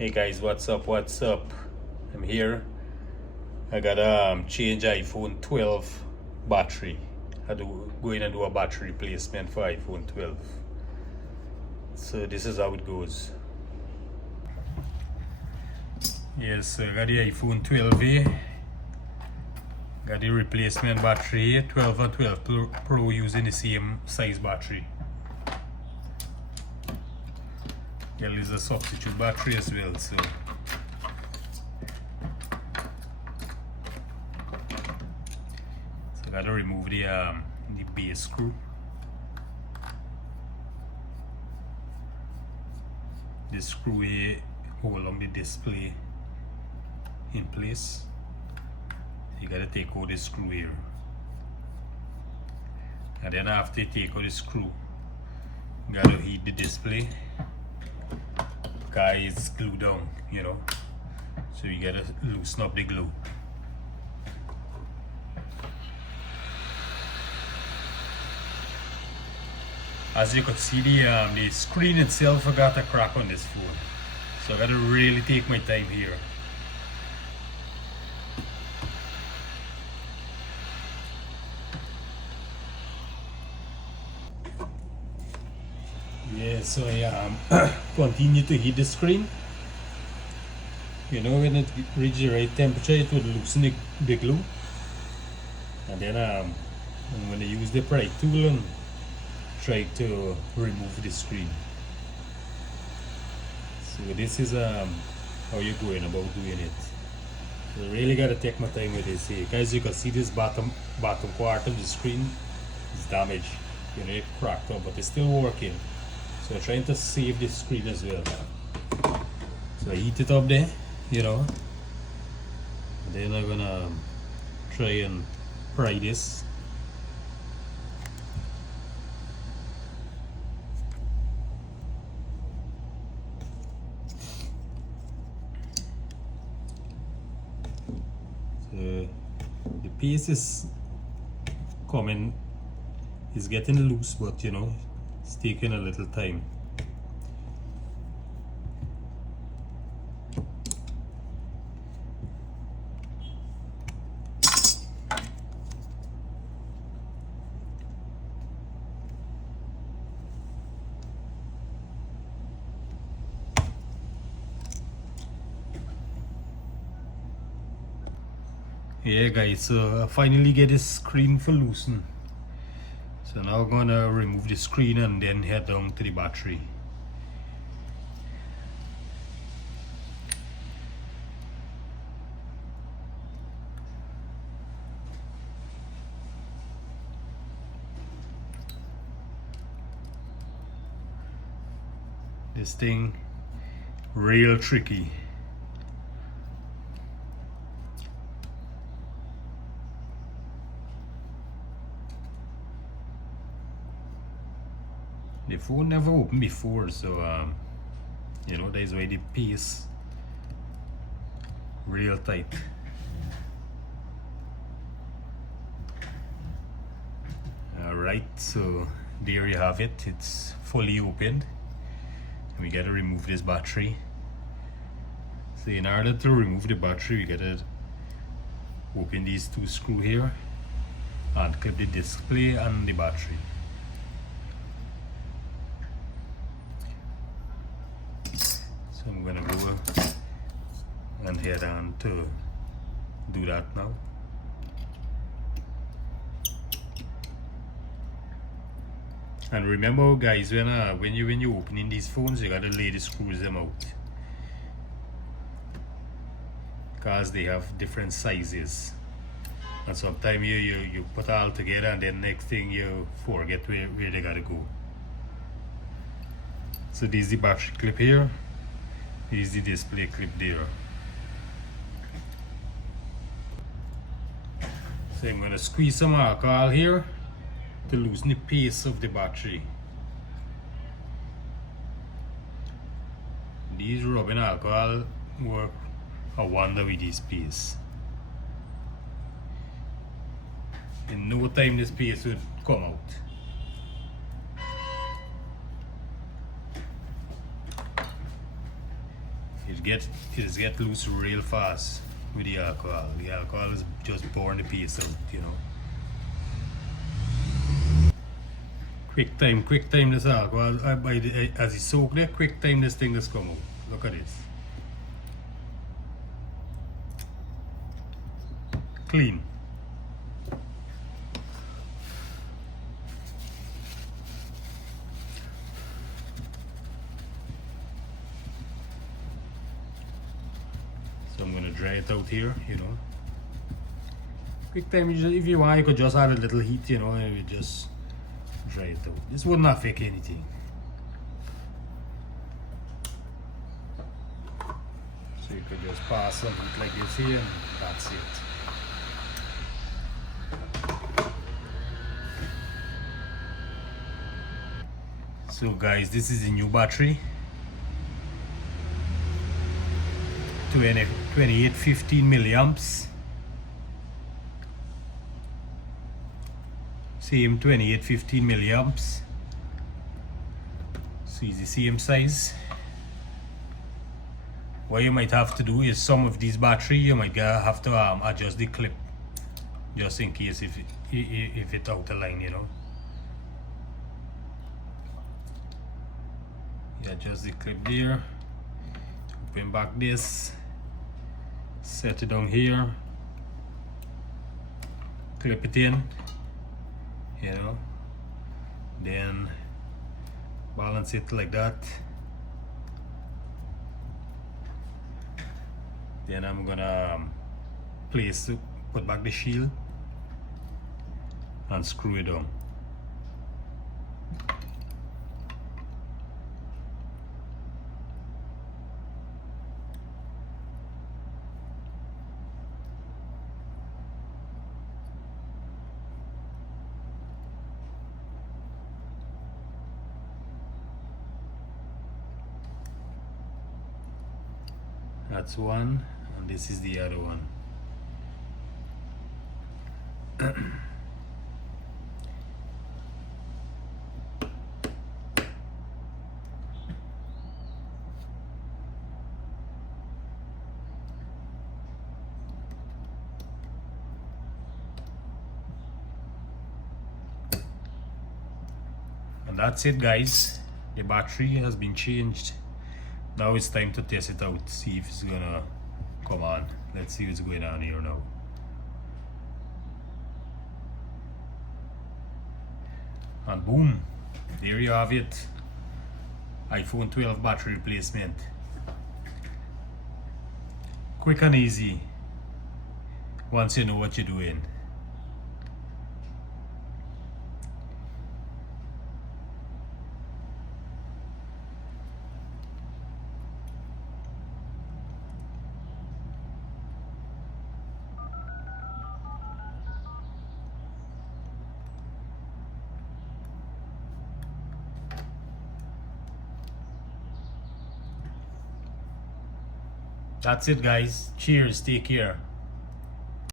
Hey guys, what's up? What's up? I'm here. I got change iPhone 12 battery. I do go in and do a battery replacement for iPhone 12. So this is how it goes. Yes, I got the iPhone 12A. Got the replacement battery, 12 and 12 Pro using the same size battery. There is a substitute battery as well, so I gotta remove the base screw. This screw here hold on the display in place. You gotta take out the screw here, and then after you take out the screw, you gotta heat the display. Because it's glued down, you know, so you gotta loosen up the glue. As you could see, the screen itself got a crack on this phone, so I gotta really take my time here. Yeah, so I continue to heat the screen. You know, when it reaches the right temperature, it would loosen the glue. And then I'm going to use the pry tool and try to remove the screen. So this is how you're going about doing it. So I really got to take my time with this here. Guys, you can see this bottom part of the screen is damaged. You know, it cracked up, but it's still working. So I'm trying to save this screen as well. So I heat it up there, you know. And then I'm gonna try and pry this. So the piece is getting loose, but you know, it's taking a little time. Yeah guys, so I finally get this screen for loosen. So now I'm gonna remove the screen and then head down to the battery. This thing real tricky. The phone never opened before, so you know, that is why the piece real tight. Alright, so there you have it. It's fully opened. And we gotta remove this battery. So in order to remove the battery, we gotta open these two screws here and clip the display and the battery. So I'm gonna go and head on to do that now. And remember guys, when you opening these phones, you gotta lay the screws them out, because they have different sizes, and sometimes you put all together and then next thing you forget where they gotta go. So this is the battery clip here. This is the display clip there. So I'm going to squeeze some alcohol here to loosen the pace of the battery. These rubbing alcohol work a wonder with this piece. In no time this piece would come out. it get loose real fast with the alcohol. The alcohol is just pouring the piece out, you know. Quick time this alcohol. As it's soaked there, quick time this thing just come out. Look at this. Clean. So I'm gonna dry it out here, you know. Quick time, if you want, you could just add a little heat, you know, and you just dry it out. This would not affect anything. So you could just pass some heat like this here, and that's it. So guys, this is a new battery. 2815 milliamps. Same 2815 milliamps. So it's the same size. What you might have to do is some of these battery you might have to adjust the clip just in case if it's out of line, you know. You adjust the clip there, open back this, set it down here, clip it in, you know, then balance it like that. Then I'm gonna put back the shield and screw it on. That's one, and this is the other one. And that's it, guys. The battery has been changed. Now it's time to test it out, see if it's gonna come on. Let's see what's going on here now. And boom, there you have it. iPhone 12 battery replacement. Quick and easy once you know what you're doing. That's it, guys. Cheers, take care.